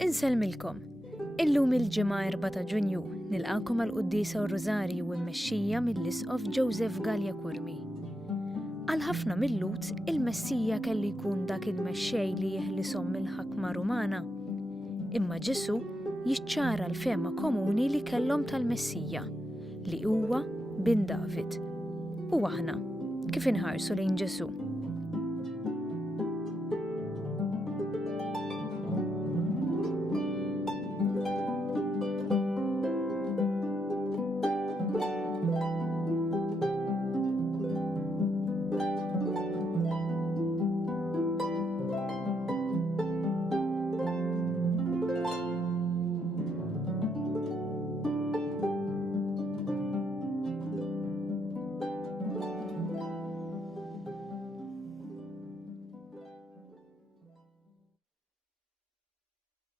Insellmilkom. Illum il-ġimgħa 4 ta' Ġunju nilqakom għall-Qudiesa u r-Rożarju u mmexxija mill-Isqof Joseph Gallia Kurmi. Għal ħafna mill-Lut il-Messija kelli jkun dak il-mexxej li jeħlisom mill-ħakma Rumana. Imma Ġesu jiċċara l-fehma komuni li kellhom tal-Messija li huwa bin David. U aħna kif inħarsu lejn Ġesu?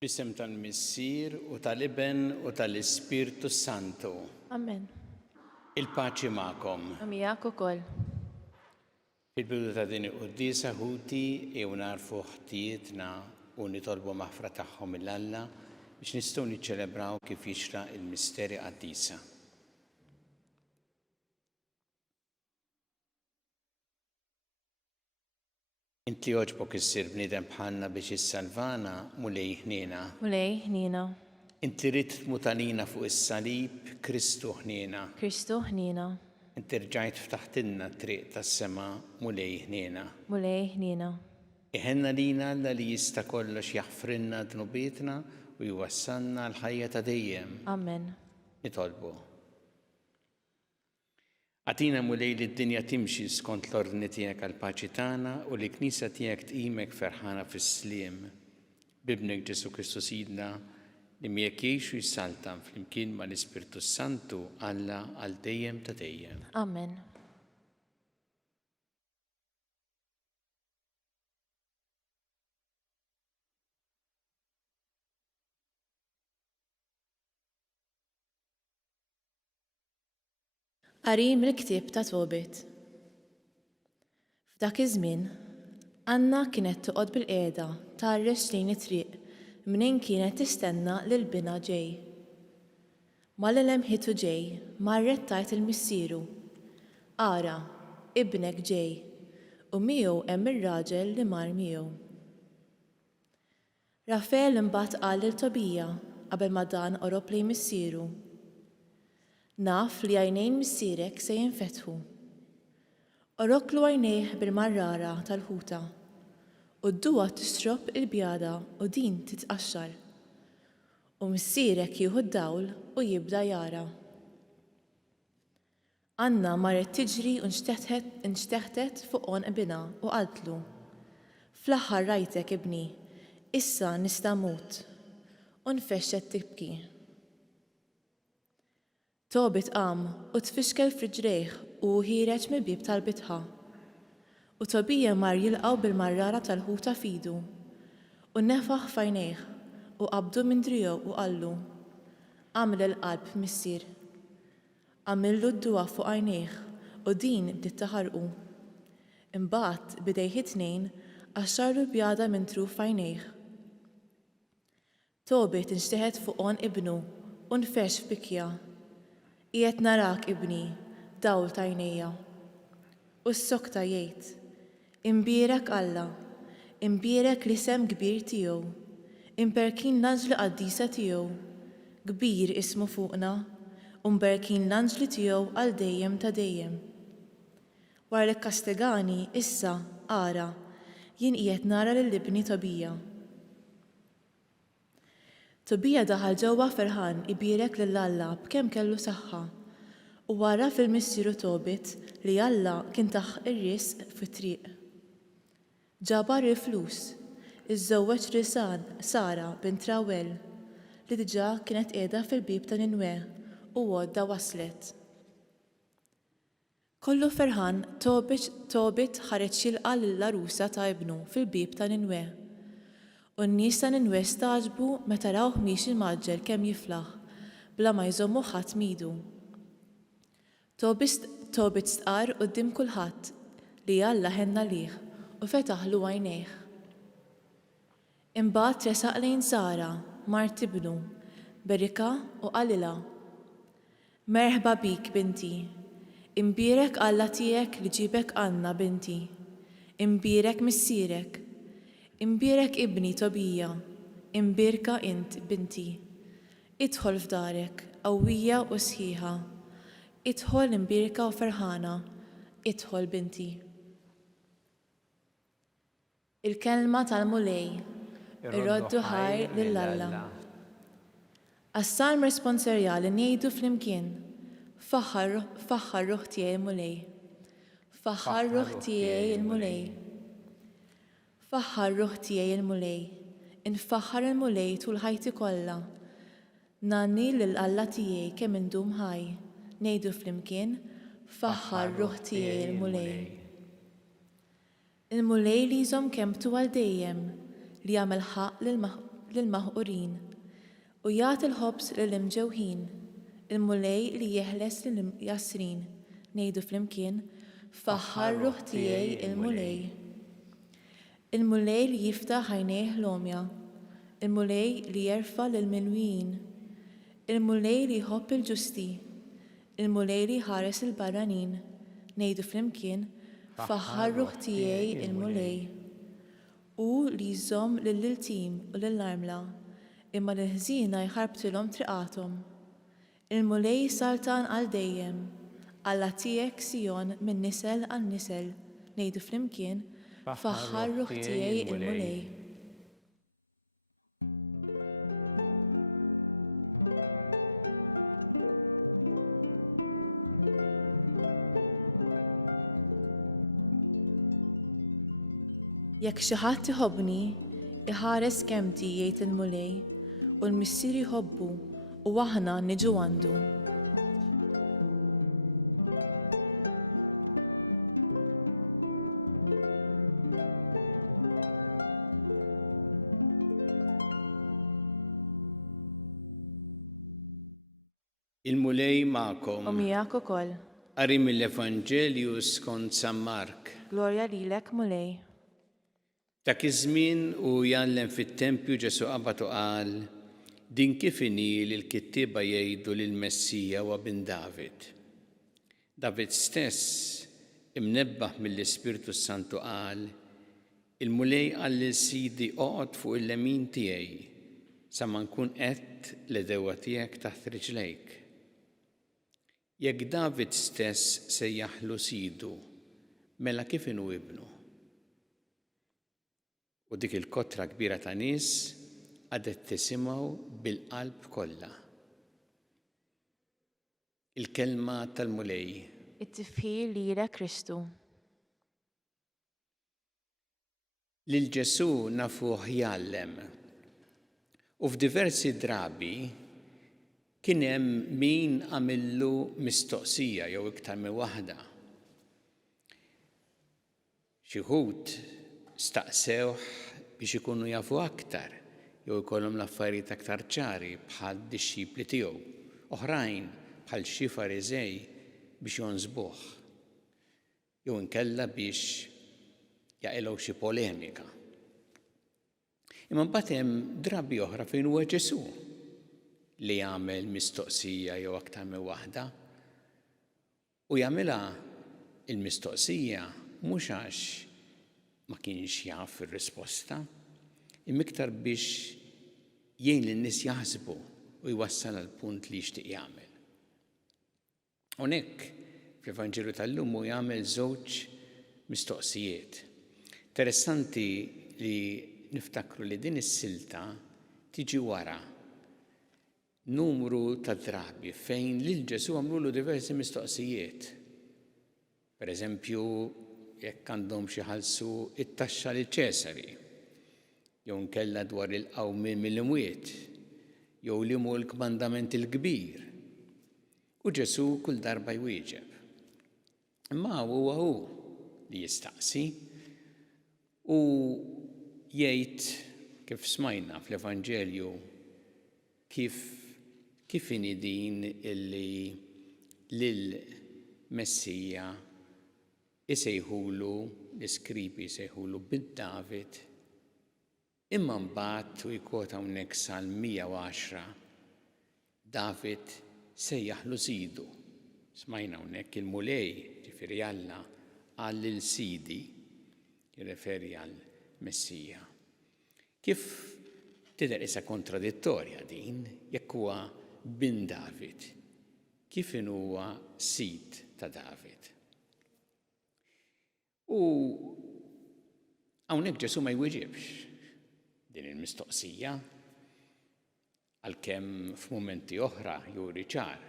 Bisem tal-Missier u tal-Iben u tal-Ispirtu Santu. Amen. Il-paċi ma'kom. Għamijak u koll. Fil-bidu ta' din il-Qudiesa ħuti jew narfu ħtijietna u nitolbu maħfra tagħhom mill-Alla biex nistgħu niċċelebraw kif jixraq il-misteri qaddisa. Inti oġbok issir bniedem bħalna biex issalvana mulej ħniena. Mulej ħnina. Inti rid tmutanina fuq is-salib Kristu ħniena. Kristu ħnina. Inti rġajt ftaħtilna t-triq tas-sema mulej ħniena. Mulej ħnina. Iħenna lina Alla li jista' kollox jaħfrinna dnubietna u jwassalna l-ħajja ta' dejjem. Amen. Nitolbu. Għatina mulej li d-dinja timxi skont l-ordni tiegħek għall-paċi tagħna u li l-Knisja tiegħek tqimek ferħana fis-sliem. Bibnek Ġesu Kristu Sidna li miegħek jgħixu jissaltam flimkien mal-Ispirtu Santu Alla għal dejjem ta' dejjem. Amen. Qari mill-ktieb ta' Tobit. F'dak iż-żmien, Anna kienet toqgħod bil-qiegħda tħares lejn it-triq minejn kienet tistenna lil bina ġej. Mal-elem ħitu ġej, marret tajt il-missieru. Ara, ibnek ġej, u miegħu hemm ir-raġel li mar miegħu. Rafel imbagħad qal lil Tobija qabel ma dan qorob lejn missieru. Naf li għajnejn missierek se jinfetħu. Oroklu għajnejh bil-marrara tal-ħuta u d-duwa tisrob il-bjada u din titqaxxar. U missierek jieħu d-dawl u jibda jara. Anna marret tiġri u nxteħtet fuq qbina u qaltlu. Fl-aħħar rajtek ibni, issa nista' mut. U nfexxet tibki. Tobit qam u tfixkel f'riġrejh u ħireġ mill-bib tal-bitħa. U Tobija mar jilqgħu bil-marrara tal-ħuta f'idu u nefaħ f'għajnejh u qabdu minn driegħu u qallu: Għamel il-qalb missier. Għamillu d-duwa fuq għajnejh u din bdiet taħarqu. Imbagħad bidejh it-tnejn għaxxarlu l-bjada minn truf f'għajnejh. Tobit inxteħed fuq ibnu u nfex f'bikja. Qiegħed narak ibni, dawl ta' għajnejja. U s-sokta jgħid: Imbierek Alla, imbierek l-isem kbir tiegħu, imberkin l-anġli qaddisa tiegħu, kbir ismu fuqna, u mberkin l-anġli tiegħu għal dejjem ta' dejjem. Wara li kkastigani issa ara jien qiegħed nara lill-ibni Tobija. Tobija daħal ġewwa ferħan ibierek lil Alla b'kemm kellu saħħa u wara fil-missieru Tobit li Alla kien taħ ir-risq fit-triq. Ġabar il-flus, iżżewweġ Risan Sara bint Rawel li diġà kienet qiegħda fil-bib ta' Ninwe u għodda waslet. Kollu ferħan Tobit ħareġ jilqa' lill-arusa ta' ibnu fil-bib ta' Ninwe. U n-nies ta' Ninwe staġbu meta rawh miexi maġġel kemm jiflaħ bla ma jżommu ħadd midu. Tobit stqar quddiem kulħadd li Alla ħenna lih u fetaħlu għajnejh. Imbagħad tresaq lejn Sara Mart ibnu, Berika u Qalila. Merħba bik binti, imbierek Alla tiegħek li ġibek Anna binti, imbierek missierek, imbierek ibni Tobija, imbierka int binti. Idħol f'darek, qawwija u sħiħa, idħol imbierka u ferħana, idħol binti. Il-kelma tal-mulej, irroddu ħajr lill-Alla. Għas-salm responserjali ngħidu flimkien, faħħar ruħ tiegħi il-mulej. Faħħar ruħ tiegħi il-mulej. Faħħar ruħ tiegħi il-mulej. Infaħħar il-mulej tul ħajti kollha. Nanni lill-Alla tiegħi kemm indum ħaj. Ngħidu flimkien, faħħar ruħ tiegħi il-mulej. Il-mulej li jżomm kemmtu għal dejjem, li jagħmel ħaq lill-maħqurin u jagħti l-ħobs lill-imġewħin, il-mulej li jeħles lill-jasrin. Ngħidu flimkien, faħħar ruħ tiegħi il-mulej. Il-mulej li jiftaħ għajnejh l-omja, il-mulej li jerfa' lill-milwin, il-mulej li jħobb il-ġusti, il-mulej li ħares il-barranin. Ngħidu flimkien, faħħar ruħ tiegħi il-mulej. U li jżomm lill-iltim u lill-armla, imma l-ħżiena jħarbtilhom triqathom. Il-mulej saltan għal dejjem, Alla tiegħek Sijon minn nisel għal nisel. Ngħidu flimkien, faħħar ruħ tiegħi il-mulej. Jekk xi ħadd iħobbni, iħares kemmti jgħid il-mulej, u l-missier jħobbu u aħna niġu għandu. Il-mulej ma'kom. U miegħek ukoll. Qari mill-Evanġelju skont San Mark. Glorja lilek mulej. Dak iż-żmien u jgħallem fit-tempju Ġesu qabad u qal, din kif inhi li l-kittieba jgħidu li l-Messija huwa bin David. David stess imnebbaħ mill-Ispirtu Santu qal, il-mulej qal lil Sidi oqgħod fuq il-lemin tiegħi sa ma nkun qett l-dewwa tiegħek taħt riġlejk. Jekk David stess sejjaħlu Sidu, mela kif inhu ibnu? U dik il-kotra kbira ta' nies għadet tisimgħu bil-qalb kollha. Il-kelma tal-mulej. It-tifħir lilek Kristu. Lil Ġesu nafuh jgħallem. U f'diversi drabi kien hemm min għamillu mistoqsija jew iktar minn waħda. Xi wħud staqsewh biex ikunu jafu aktar, jew ikollhom l-affarijiet aktar ċari bħal dixxipli tiegħu, oħrajn bħal xi Fariżej biex jonżbuh, jew inkella biex jaqilgħu xi polemika. Imma mbagħad hemm drabi oħra fejn huwa Ġesu li jagħmel mistoqsija jew aktar minn waħda u jagħmilha il-mistoqsija mhux għax ma kienx jaf ir-risposta, imma iktar biex jgħin lin-nies jaħsbu u jwassal għal punt li jixtieq jagħmel. Hawnhekk fl-Evanġelju tal-lum hu jagħmel żewġ mistoqsijiet. Interessanti li niftakru li din is-silta tiġi wara numru ta' drabi fejn lil Ġesu għamlulu diversi mistoqsijiet. Pereżempju, jekk għandhom xi ħallsu it-taxxa lil Ċesari, jew nkella dwar il-qawmien mill-imwiet, jew li hu l-kmandament il-kbir. U Ġesu kull darba jwieġeb. Imma huwa hu li jistaqsi u jgħid kif smajna fl-Evanġelju kif inhi din illi lill-Messija isejħulu l-iskribi isejħulu bid-David Imma mbagħad u jkota hawnhekk sal-110 David sejjaħlu Sidu. Smajna hawnhekk il-mulej, ġifieri Alla qal lil Sidi, jirreferi għal Messija. Kif tidher isa kontradittorja din jekk huwa bin David, kif in huwa Sid ta' David. U hawnhekk Ġesu ma jwieġibx din il-mistoqsija għalkemm f'mumenti oħra juri ċar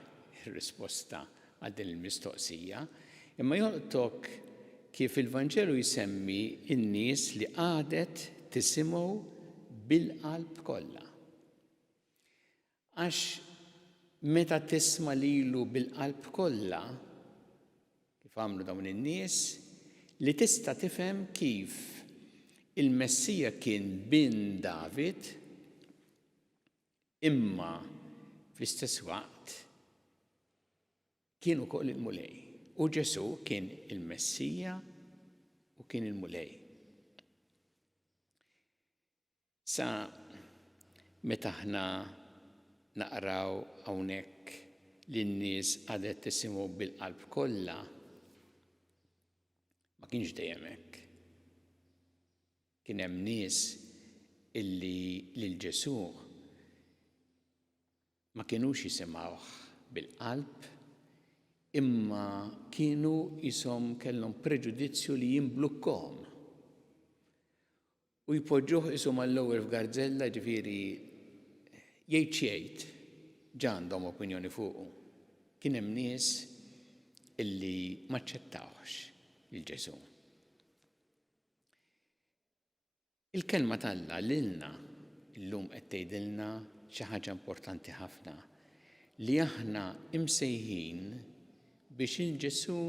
ir-risposta għal din il-mistoqsija, imma jolqtok kif il-Vanġelu jsemmi n-nies li għadet tisimgħu bil-qalb kollha. Għax meta tisma' lilu bil-qalb kollha, kif għamlu dawn in-nies, li tista' tifhem kif il-Messija kien bin David imma fl-istess waqt kien ukoll il-mulej. U Ġesu kien il-Messija u kien il-mulej. Sa meta aħna naqraw hawnhekk li n-nies għadet tisimgħu bil-qalb kollha, ma kienx dejjem hekk. Kien hemm nies illi lil Ġesu ma kienux jisimgħuh bil-qalb, imma kienu jisom kellhom preġudizzju li jimblukkahom. U jpoġġuh ishom għall-ewwel f'garżella, ġifieri jgħid xejn ġa għandhom opinjoni fuqu. Kien hemm nies illi ma ċċettawx il-Ġesu. Il-kelma tal-Alla lilna illum qed tgħidilna xi ħaġa importanti ħafna li aħna imsejħin biex il-Ġesu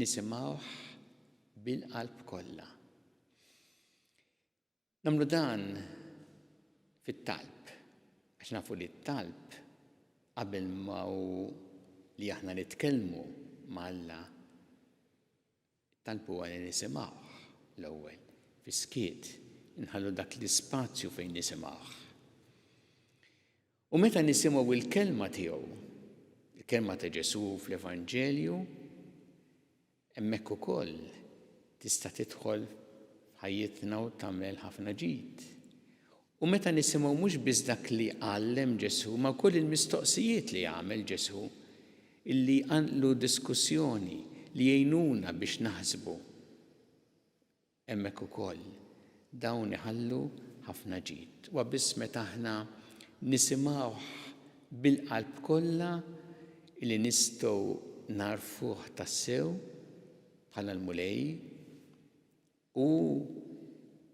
nisimgħuh bil-qalb kollha. Nagħmlu dan fit-talb, għax nafu li t-talb qabel ma li aħna nitkellmu ma' Alla, it-talb huwa li nisimgħuh l-ewwel fis-skiet, inħallu dak l-ispazju fejn nisimgħuh. U meta nisimgħu il-kelma tiegħu, il-kelma ta' Ġesu fl-Evanġelju, hemmhekk ukoll tista' tidħol f'ħajjitna u tagħmel ħafna ġid. U meta nisimgħu mhux biss dak li għallem Ġesu, ma wkoll il-mistoqsijiet li għamel Ġesu, illi għamlu diskussjoni li jgħinuna biex naħsbu. Hemmhekk ukoll dawn iħallu ħafna ġid. U biss meta aħna nisimgħuh bil-qalb kollha li nistgħu narfuh tassew bħala l-mulej u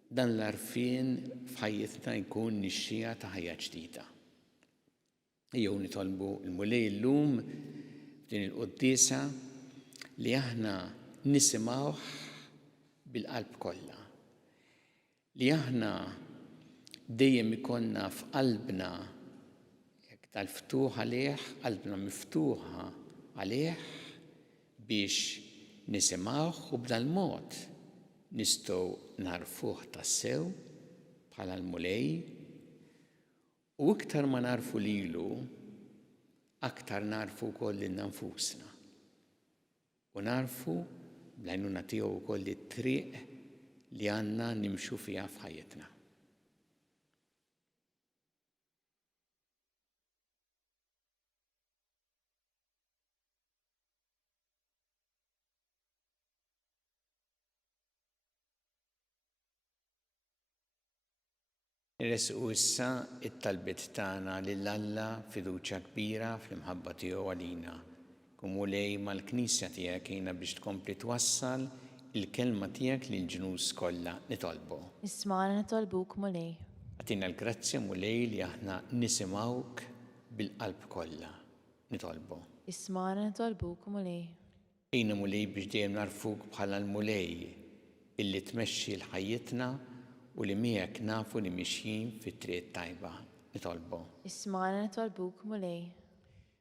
dan l-arfien f'ħajjitna jkun nixxija ta' ħajja ġdida. Jew nitolbu l-mulej llum f'din il-quddiesa li aħna nisimgħuh bil-qalb kollha. Li aħna dejjem ikonna f'qalbna jekk tal-ftuħ għalih, qalbna miftuħa għalih biex nisimgħuh u b'dan mod nistgħu narfuh tassew bħala l-mulej u iktar ma narfu lilu, aktar narfu wkoll lil nfusna. U narfu bl-għajnuna tiegħu wkoll it-triq li għandna nimxu fiha f'ħajjitna. Nresqu issa it-talbiet tagħna lil Alla fiduċja kbira fl-imħabba tiegħu għalina. Kumulej mal-Knisja tiegħek jiena biex tkompli twassal il-kelma tiegħek lill-ġnus kollha nitolbu. Isma'na nitolbuk mulej. Għatina l-grazzja mulej li aħna nisimgħuk bil-qalb kollha nitolbu. Isma'na nitolbuk mulej. Ejna mulej biex dejjem narfuk bħala l-mulej illi tmexxi l-ħajjitna u li miegħek nafu li mixjin fit-triq tajba nitolbu. Isma'na nitolbuk mulej.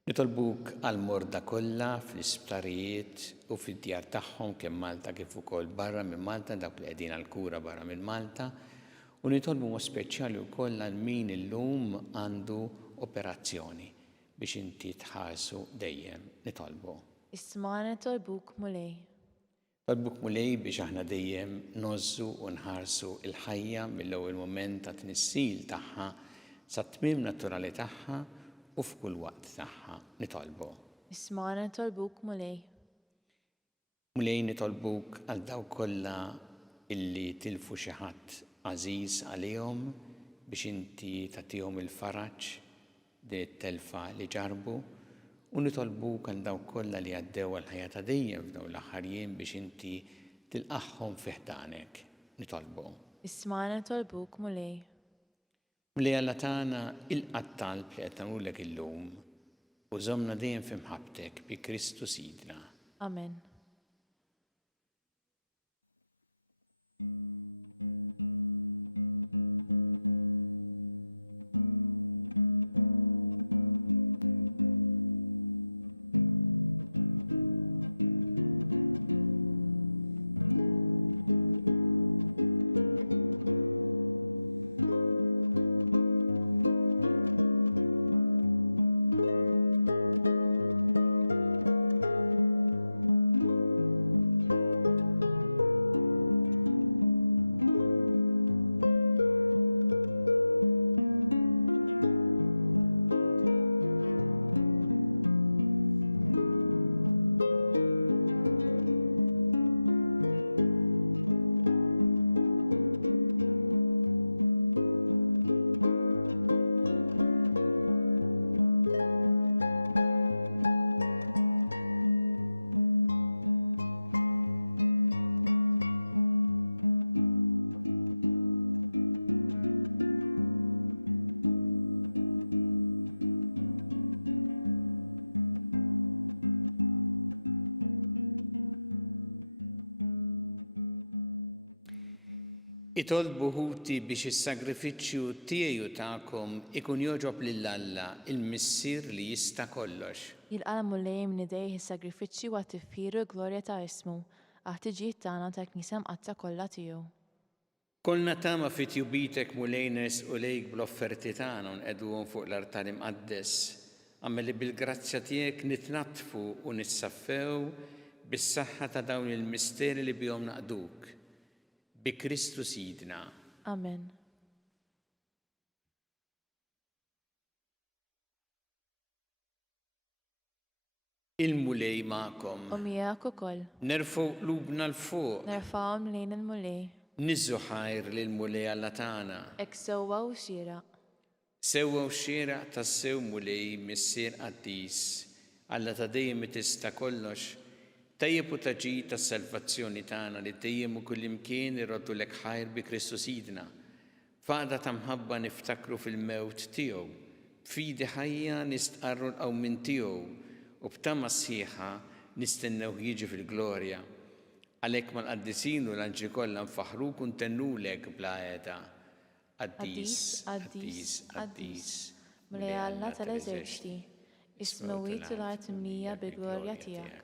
Nitolbuk għal-morda kollha fl-isptarijiet u fid-djar tagħhom kemm Malta kif ukoll barra minn Malta, dawk li qegħdin għall-kura barra minn Malta, U nitolbu mod speċjali wkoll għal min illum għandu operazzjoni biex inti tħarsu dejjem nitolbu. Ismana tolbuk mulej. Tolbuk mulej biex aħna dejjem nozzu u nħarsu il-ħajja mill-ewwel mument ta' tnissil tagħha sa tmiem naturali tagħha u f'kull waqt tagħha nitolbu. Ismana tolbuk mulej. Mulej nitolbuk għal daw kollha illi tilfu xi ħadd għażiż għalihom biex inti tagħtihom il-faraġġ din it-telfa li ġarbu u nitolbuk għal daw kollha li għaddew għall-ħajja ta' dejjem f'dawn l-aħħar jiem biex inti tilqaħħom fi ħdanek nitolbu. Ismana tolbuk mulej. Mulej Alla tagħna ilqa' talb li qed nagħmlulek illum u żommna dejjem fi mħabbtek bi Kristu Sidna. Amen. Itolbu ħuti biex is-sagrifiċċju tiegħi u tagħkom ikun jogħġob lil Alla il-Missier li jista' kollox. Jilqala mulej minn idejh is-sagrifiċċju għat tiffiru l-glorja ta' ismu għat-tiġijiet tagħna tal-Knisja mqatta kollha tiegħu. Kollna tama fi tjubitek mulejnes u lejk bl-offerti tagħna nqeduhom fuq l-artar imqaddes, għamma li bil-grazzja tiegħek nitnatfu u nissaffew bis-saħħa ta' dawn il-misteri li bihom naqduk. Bi Kristu Sidna. Amen. Il-mulej ma'kom. U miegħek ukoll. Nerfgħu qlubna l-fuq. Nerfgħuhom lejn il-mulej. Niżżu ħajr lill-mulej Alla tagħna. Hekk sewwa u xieraq. Sewwa u xieraq tas-sew mulej missier qaddis. Alla ta' dejjem tista' kollox. Tajjeb u taġi tas-salvazzjoni tagħna li dejjem u kullimkien irroddu lek ħajr bi Kristu Sidna. Faqda ta' mħabba niftakru fil-mewt tiegħu, b'fidi ħajja nistqarru l-qawmin tiegħu u b'tama sħiħa nistennew jiġi fil-glorja. Għalhekk mal-qaddisin u l-anġli kollha nfaħruk u ntennulek bla qiegħda. Qaddis, qaddis, qaddis. Mulej Alla tal-eżerċiti, ismewwiet u l-art imnija bil-glorja tiegħek.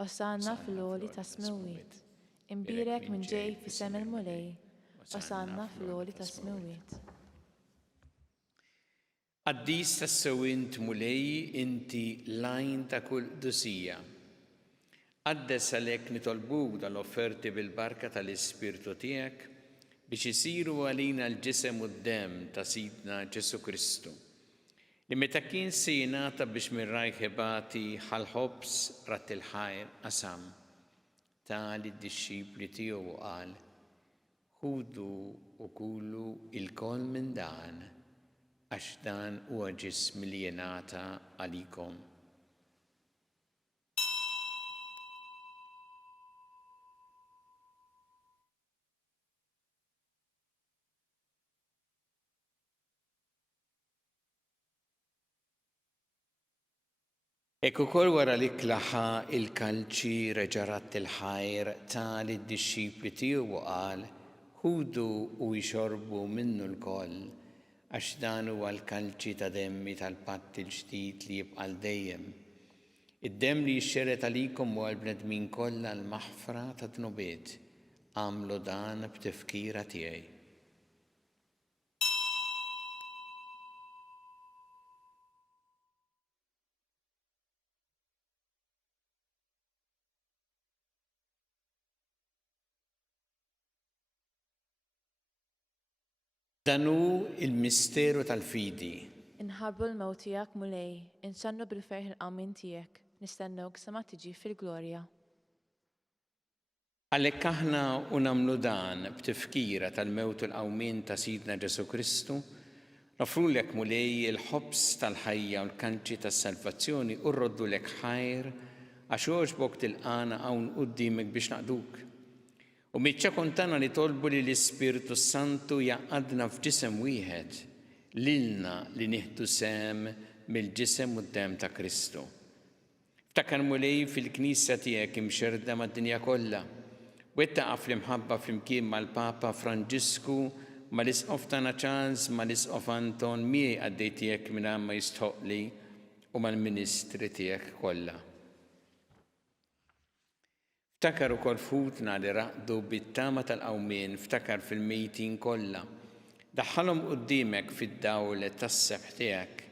Osanna fil-għoli ta' smewwiet. Imbirek minn ġej fi sem il-mulej. Osanna fil-għoli ta' smewwiet. Qaddis tas-sewwint mulej inti lajn ta' kull dusija. Qaddes għalhekk nitolbuk dal-offerti bil-barka tal-Ispirtu tiegħek biex isiru għalina l-ġisem u d-dem ta' Sidna Ġesu Kristu. Li meta kien se jingħata biex minn rajh ħebati ħal-ħobs rat il-ħajr qasam tali d-dixxipli tiegħu qal: ħudu u kulu il-kol minn dan għax dan huwa ġismi li jingħata għalikom. Ekku kol wara li klaħa il-kalċi reġarat il-ħajr tali d-dixxipli tiegħu qal: ħudu u jxorbu minnu l-koll għax dan huwa l-kalċi ta' demmi tal-patt il-ġdid li jibqa' dejjem. Id-demm li jixxeret għalikom huwa l-bnedmin kollha l-maħfra ta' dnubiet. Għamlu dan b'tifkira tiegħi. Dan hu il-misteru tal-fidi. Inħabru l-mewt tiegħek mulej, insannu bil-ferħ il-qawmin tiegħek, nistennewk sama tiġi fil-glorja. Għalhekk aħna nagħmlu dan b'tifkira tal-mewt u l-qawmien ta' Sidna Ġesu Kristu, nofrulek mulej il-ħobs tal-ħajja u l-kanċi tas-salvazzjoni u rroddulek ħajr għax jogħġbok tilqana hawn quddiemek biex naqduk. U miċċa kontana li tolbu li l-Ispiritu Santu jaqadna f'ġisem wieħed, lilna li nieħdu sem mill-ġisem u d-dem ta' Kristu. Ftakar mulej fil-Knisja tiegħek imxerda mad-dinja kollha, wettaqa' fl-imħabba flimkien mal-Papa Franġisku, mal-Isqof tagħna Charles, mal-Isqof Anton, miegħi għaddej tiegħek mingħajr ma jistħoqli u mal-Ministri tiegħek kollha. Ftakar ukoll futna li raqdu bit-tama tal-qawmien, ftakar fil-mejtin kollha. Daħħalhom quddiemek fid-dawl tas-sebħ tiegħek.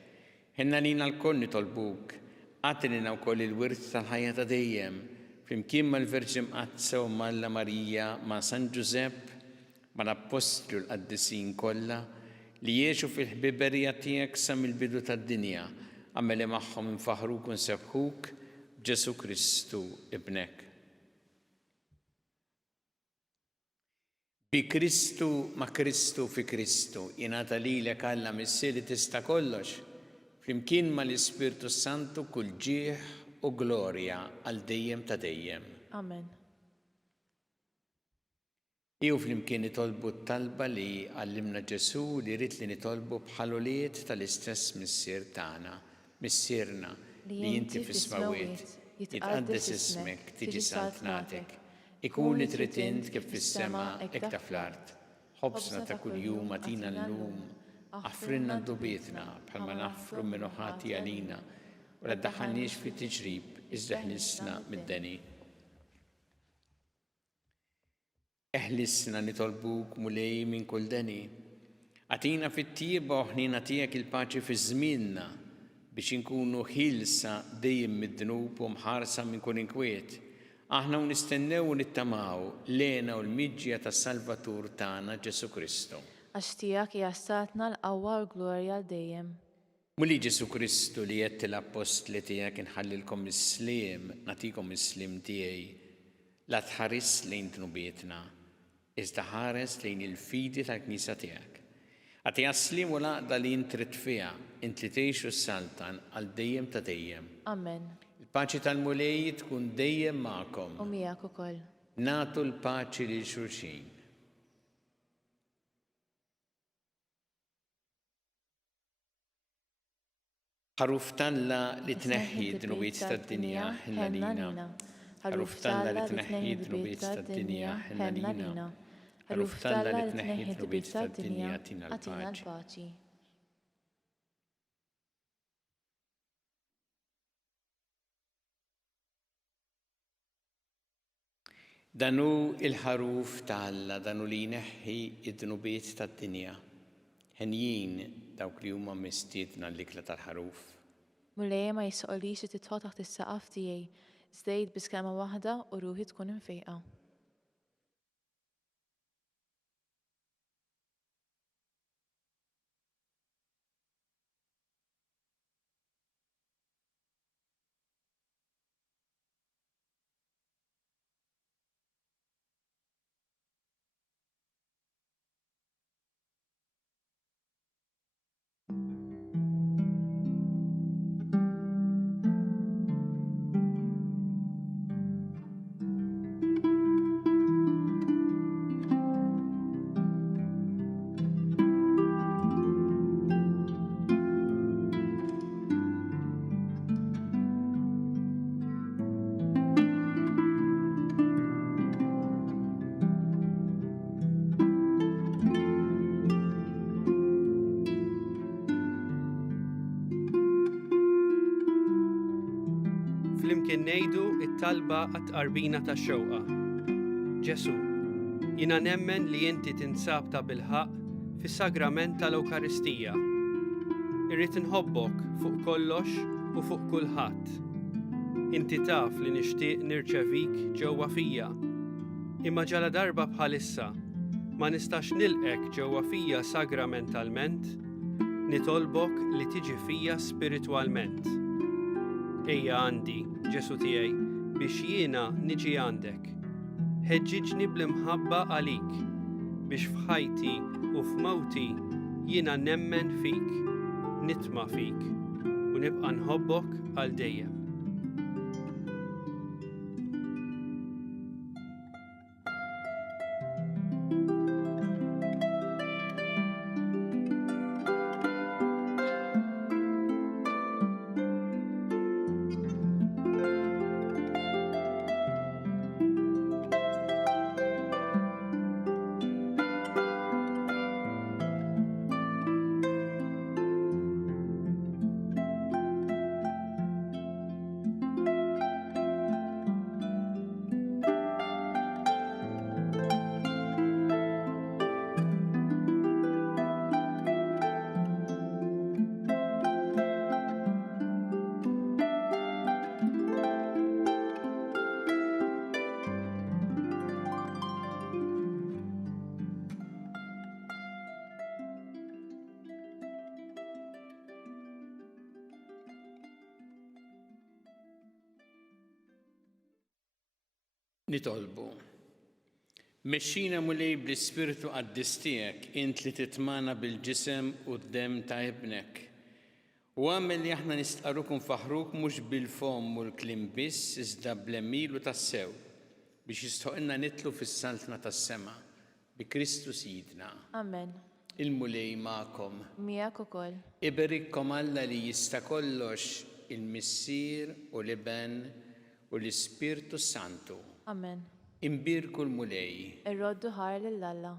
Ħinna lina l-koll nitolbuk, għatilina wkoll il-wirt tal-ħajja ta' dejjem, flimkien mal-Verġi Mqazza u Malla Marija ma' San Ġusepp, mal-Apostlu l-Qaddisin kollha li jgħixu fil-ħbiberija tiegħek sa mill-bidu tad-dinja, għameli magħhom infaħruk u nsebħuk b'Ġesu Kristu ibnek. Bi Kristu ma' Kristu fi Kristu, jingħata lilek Alla Missier li tista' kollox, flimkien mal-Ispirtu Santu kull ġieħ u glorja għal dejjem ta' dejjem. Amen. Iju flimkien nitolbu t-talba li għallimna Ġesu li rrid li nitolbu bħaluliet tal-istess Missier tagħna, Missierna li inti fis-smawiet, jitqaddes ismek, tiġi saltnatek. Ikun li trid int kif fis-sema hekk ta' fl-art. Ħobsna ta' kuljum atina llum, aħfrinna d-dubietna bħalma naħfru minn ħati għalina, u la ddaħħalniex fi tiġrib, iżda ħlisna mid-deni. Eħlisna nitolbuk mulej minn kull deni. Atina fit-tieba u ħnina tiegħek il-paċi fi żmienna biex inkunu ħilsa dejjem mid-dnub u mħarsa minn kull inkwiet. Aħna nistennew u nittamaw lena u l-miġġija tas-Salvatur tagħna Ġesu Kristu. Għax tiegħek hija statna l-qawwa u l-glorja dejjem. Muli Ġesu Kristu li qed l-apostli tiegħek inħallilkom is-sliem, nagħtikom is-sliem tiegħi, la tħares lejn tnubietna, iżda ħares lejn il-fidi tal-Knisja tiegħek. Għati għas-sliem u l-għaqda li int trid fiha, int li tgħixu s-saltan għal dejjem ta' dejjem. Amen. Il-paċi tal-mulej tkun dejjem magħkom. U miegħek ukoll. Nagħtu l-paċi lil xulxin. Ħaruf talla li tneħħi d-dnubiet tad-dinja ħinna lina. Ħaruf talla li tneħħi d-dnubiet tad-dinja ħinna lina. Ħaruf talla li tneħħi d-dnubiet tad-dinja atina l-paċi. Danu il-ħaruf ta' danu li jneħħi id-dnubiet tad-dinja. Ħenjin dawk li huma mistiedna l-ikla tal-ħaruf. Mulej ma jisqolix li titħol taħt is-saqaf tiegħi, żdejt biskema waħda u ruħi tkun infejqa. Flimkien ngħidu t-talba għat-tqarbina tax-xewqa. Ġesu, jiena nemmen li inti tinsab ta' bilħaq fis-sagrament tal-Ewkaristija. Irrid inħobbok fuq kollox u fuq kulħadd. Inti taf li nixtieq nirċevik ġewwa fija. Imma ġala darba bħalissa ma nistax nilqek ġewwa fija sagramentalment, nitolbok li tiġi fija spiritwalment. Ejja għandi, Ġesu tiegħi, biex jiena niġi għandek. Ħeġġiġni bl-imħabba għalik, biex f'ħajti u f'mawti jiena nemmen fik, nitma' fik u nibqa' nħobbok għal dejjem. Nitolbu. Mexxina mulej bl-Ispiritu qaddis tiegħek int li titmana bil-ġisem u d-dem ta' ibnek. U għamel li aħna nistqarukum faħruk mhux bil-fom u l-klim biss iżda bl-emmil u tas-sew biex jistħoqilna nitlu fis-saltna tas-sema bi Kristu Sidna. Amen. Il-mulej magħkom. Miegħek ukoll. Iberikkom Alla li jista' kollox il-Missier u l-Iben u l-Ispirtu Santu. Amen. Imbirku l-mulej. Irroddu ħar lill-Alla.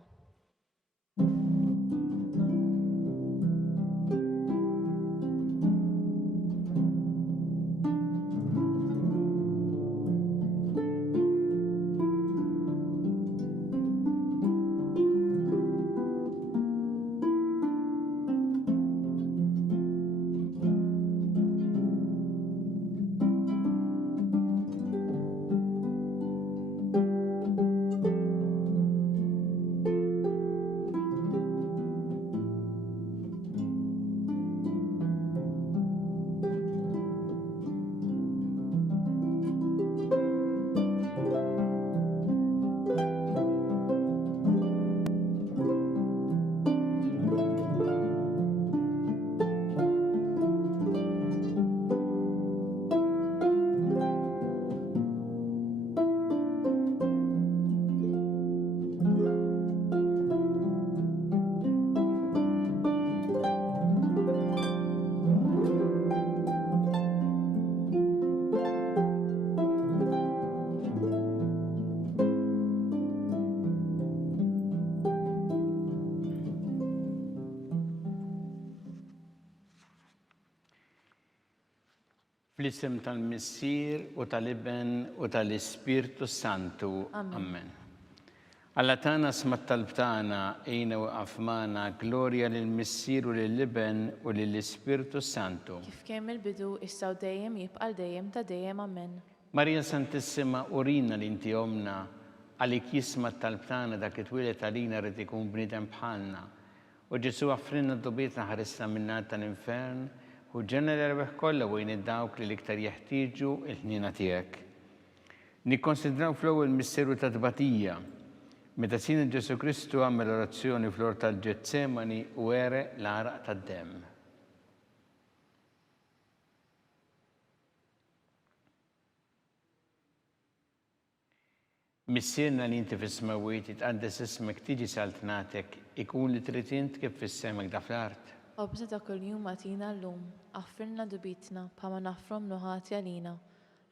Fl-isem tal-Missier u tal-Iben u tal-Ispirtu Santu. Amen. Alla tana smat tal-btana ejna u għafmana glorja lill-Missier u lill-Iben u lill-Ispirtu Santu. Kif kemm il-bidu issaw dejjem jibqal dejjem ta' dejjem. Amen. Marija Santissima urina l-inti omna għalik jismat tal-btana dak it-twilet għalina rrid ikun bniedem bħalna. U Ġesu għaffrinna d-dubietna ħarisna minna tal-infern u ġenna l-erbeħ kollha wejn id-dawk li l-iktar jeħtieġu il-ħnina tiegħek. Nikkonsidraw fl-ewwel misseru ta' tbatija meta Sina Ġesu Kristu għamel orazzjoni fl-ort tal-Ġetsemani u għere l-għaraq tad-demm. Missierna li inti fis-smawiet jitqaddes ismek tiġi saltnatek ikun li trid int kif fis-semek da fl-art. Obża ta' kuljum għatina llum, għaffirna dubitna bħalma naffrom nuħati għalina,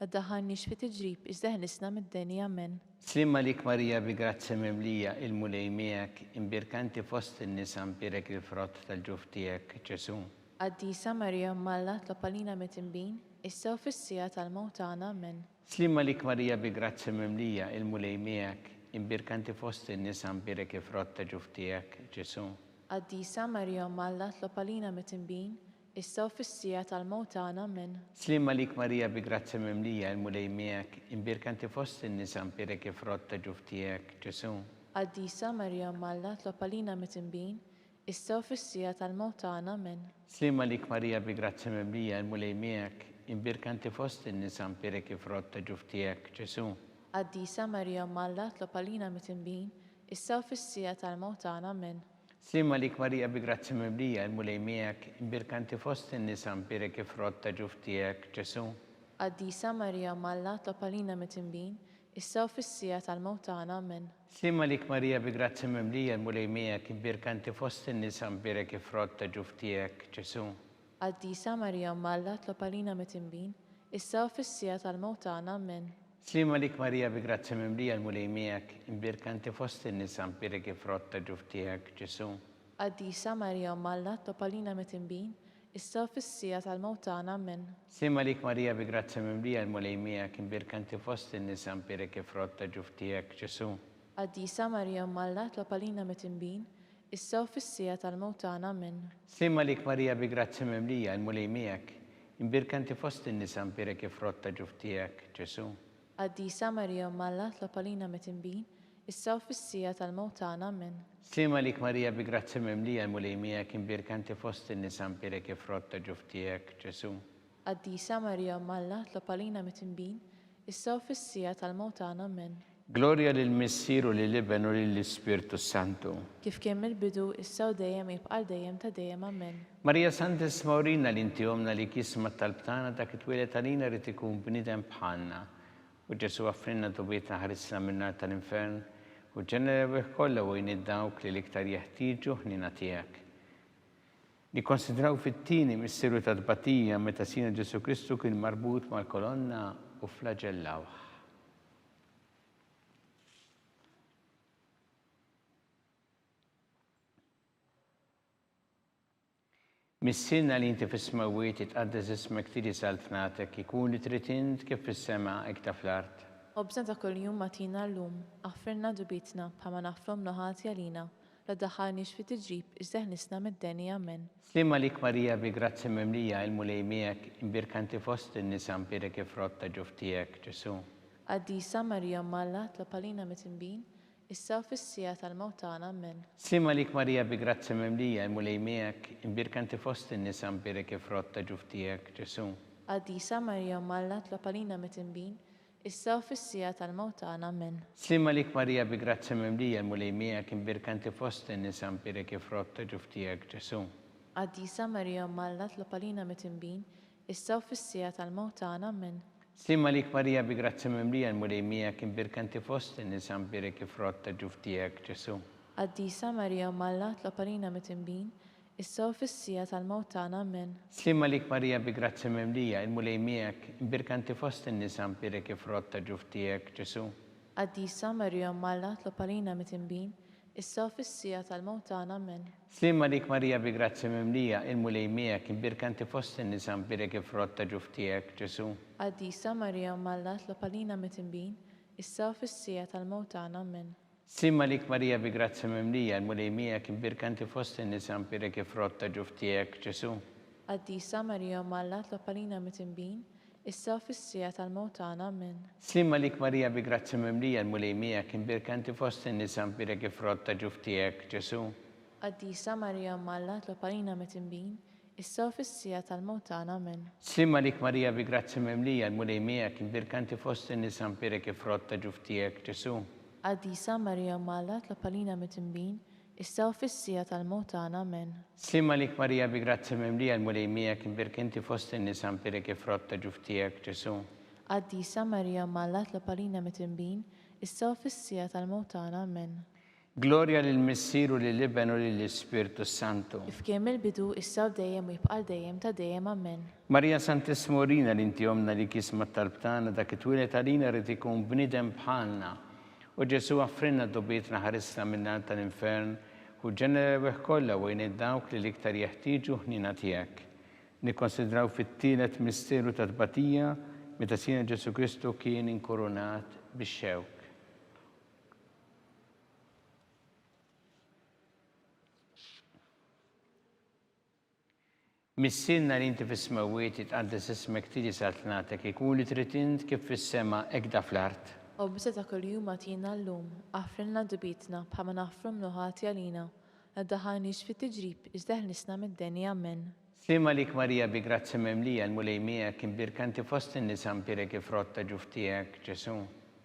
la ddaħħalniex fi tiġrib iżda ħlisna mid-deni. Amen. Slim għalik Marija bi grazzi mimlija il-mulej miegħek imbirkanti fost in-nisa mpirek il-frott tal-ġuf tiegħek Ġesu. Qaddisa Marija Malla tlob għalina mitimbin, issa u fis-sija tal-mewt tagħna. Amen. Slim għalik Marija bi grazzi mimlija il-mulej miegħek imbirkanti fost in-nisa mpirek il-frott tal-ġuf tiegħek Ġesu. Qaddisa Marija Malla tlob għalina mitimbin, issa u fis-sija tal-mewt tagħna. Amen. Slim għalik Marija bi grazzi mimlija il-mulej miegħek imbirkanti fost in-nisa mpirek il-frott tal-ġuf tiegħek Ġesu. Qaddisa Marja Malla tlob għalina mit-tinbin, issa u fis-sija tal-mewt tagħna. Amen. Slima lik Marija bi grazzi mimlija il-mulej miegħek, imbirkanti fost in-nisa mpirek ifrott ta' ġuf tiegħek, Ġesu. Qaddisa Marja Malla tlob għalina mit-tinbin, issa u fis-sija tal-mewt tagħna. Amen. Slima lik Marija bi grazzi mimlija il-mulej miegħek, imbirkanti fost in-nisa mpirek ifrott ta' ġuf tiegħek, Ġesu. Qaddisa Marja Malla tlob għalina mit-tinbin, issa u fis-sija tal-mewt tagħna. Amen. Slima lik Marija bi grazzi mimlija il-mulej miegħek, imbirkanti fost in-nisa mpirek ifrott ta' ġuf tiegħek, Ġesu. Qaddisa Marja Malla tlob għalina mit-tinbin, issa u fis-sija tal-mewt tagħna. Amen. Slima lik Marija bi grazzi mimlija il-mulej miegħek, imbirkanti fost in-nisa mpirek ifrott ta' ġuf tiegħek, Ġesu. Qaddisa Marja Malla tlob għalina mit-tinbin, issa u fis-sija tal-mewt tagħna. Amen. Slima lik Marija bi grazzi mimlija il-mulej miegħek, imbirkanti fost in-nisa mpirek ifrott ta' ġuf tiegħek, Ġesu. Qaddisa Marja Malla tlob għalina mit-tinbin, issa u fis-sija tal-mewt tagħna. Amen. Slima lik Marija bi grazzi mimlija il-mulej miegħek, imbirkanti fost in-nisa mpirek ifrott ta' ġuf tiegħek, Ġesu. Qaddisa Marja Malla tlob għalina mit-tinbin, issa u fis-sija tal-mewt tagħna. Amen. Slima lik Marija bi grazzi mimlija il-mulej miegħek, imbirkanti fost in-nisa mpirek ifrott ta' ġuf tiegħek, Ġesu. Qaddisa Marja Malla tlob għalina mit-tinbin, issa u fis-sija tal-mewt tagħna. Amen. Gloria lil Missieru lill-Iben u lill-Ispirtu Santu. Kif kien mill-bidu, issa u dejjem jibqa' dejjem ta' dejjem. Amen. Marija Santissima urina li inti omna li kisma tal-btana dak it-twilet għalina rrid ikun bniedem bħalna. U Ġesu għaffrinna tubietna ħarisna min-nar tal-infern u ġenerew kollha wejn id-dawk li l-iktar jeħtieġu ħnina tiegħek. Nikkonsidraw fit-tieni missieru ta' tbatija meta sina Ġesu Kristu kien marbut mal-kolonna u flaġellawh. Missilna li inti fis-smawiet itqaddes ismek tiġi saltnatek, ikun li trid int kif fis-sema hekk ta' fl-art. Obżna ta' kuljum matina llum, aħfirna dubitna bħalma nafhom noħati għalina, la daħħalniex fi tiġrib iżda ħnisna mid-deni. Amen. Slima lik Marija bi grazzi mimlija il-mulej miegħek, imbirkanti fost in-nisa mpirek ifrott ta' ġuf tiegħek, Ġesu. Qaddisa Marja Malla tlob għalina mit-tinbin, issa u fis-sija tal-mewt tagħna. Amen. Slima lik Marija bi grazzi mimlija il-mulej miegħek, imbirkanti fost in-nisa mpirek ifrott ta' ġuf tiegħek, Ġesu. Qaddisa Marja Malla tlob għalina mit-tinbin, issa u fis-sija tal-mewt tagħna. Amen. Slima lik Marija bi grazzi mimlija il-mulej miegħek, imbirkanti fost in-nisa mpirek ifrott ta' ġuf tiegħek, Ġesu. Qaddisa Marja Malla tlob għalina mit-tinbin, issa u fis-sija tal-mewt tagħna. Amen. Slima lik Marija bi grazzi mimlija il-mulej miegħek, imbirkanti fost in-nisa mpirek ifrott ta' ġuf tiegħek, Ġesu. Qaddisa Marja Malla tlob għalina mit-tinbin, issa u fis-sija tal-mewt tagħna. Amen. Slima lik Marija bi grazzi mimlija il-mulej miegħek, imbirkanti fost in-nisa mpirek ifrott ta' ġuf tiegħek, Ġesu. Qaddisa Marja Malla tlob għalina mit-tinbin, issa u fis-sija tal-mewt tagħna. Amen. Slima lik Marija bi grazzi mimlija il-mulej miegħek, imbirkanti fost in-nisa mpirek ifrott ta' ġuf tiegħek, Ġesu. Qaddisa Marja Malla tlob għalina mit-tinbin, issa u fis-sija tal-mewt tagħna. Amen. Slima lik Marija bi grazzi mimlija il-mulej miegħek, imbirkanti fost in-nisa mpirek ifrott ta' ġuf tiegħek, Ġesu. Qaddisa Marja Malla tlob għalina mit-tinbin, issa u fis-sija tal-mewt tagħna. Amen. Slima lik Marija bi grazzi mimlija il-mulej miegħek, imbirkanti fost in-nisa mpirek ifrott ta' ġuf tiegħek, Ġesu. Qaddisa Marja Malla tlob għalina mit-tinbin, issa u fis-sija tal-mewt tagħna. Amen. Slima lik Marija bi grazzi mimlija il-mulej miegħek, imbirkanti fost in-nisa mpirek ifrott ta' ġuf tiegħek, Ġesu. Qaddisa Marja Malla tlob għalina mit-tinbin, issa u fis-sija tal-mewt tagħna. Amen. Slima lik Marija bi grazzi mimlija il-mulej miegħek, imbirkanti fost in-nisa mpirek ifrott ta' ġuf tiegħek, Ġesu. Qaddisa Marja Malla tlob għalina mit-tinbin, issa u fis-sija tal-mewt tagħna. Amen. Gloria lil Missieru lill-Iben u lill-Ispirtu Santu. Kif kien mill-bidu, issa u dejjem u jibqa' dejjem ta' dejjem. Amen. Marija Santissima urina li inti omna li kisma tal-btana dak it-twilet għalina rrid ikun bniedem bħalna. U Ġesu għaffrinna dubietna ħarisna min-nar tal-infern u ġenerew kollha wejn id-dawk li l-iktar jeħtieġu ħnina tiegħek. Nikkonsidraw fit-tielet missieru ta' tbatija meta sina Ġesu Kristu kien inkurunat bix-xewk. Missilna li inti fis-smawiet itqaddes ismek tiġi saltnatek, ikun li trid int kif fis-sema hekk da fl-art. U b'sa ta' kuljum għatina llum, għafrilna dubitna bħalma nafru mnuħati għalina, għaddaħanix fit tiġrib iżda ħlisna mid-denja amen. Slima lik Marija bi grazzi memlija l-mulejmija kien birkanti fost in-nisa mpire kif rotta ġuftijek Ġesu.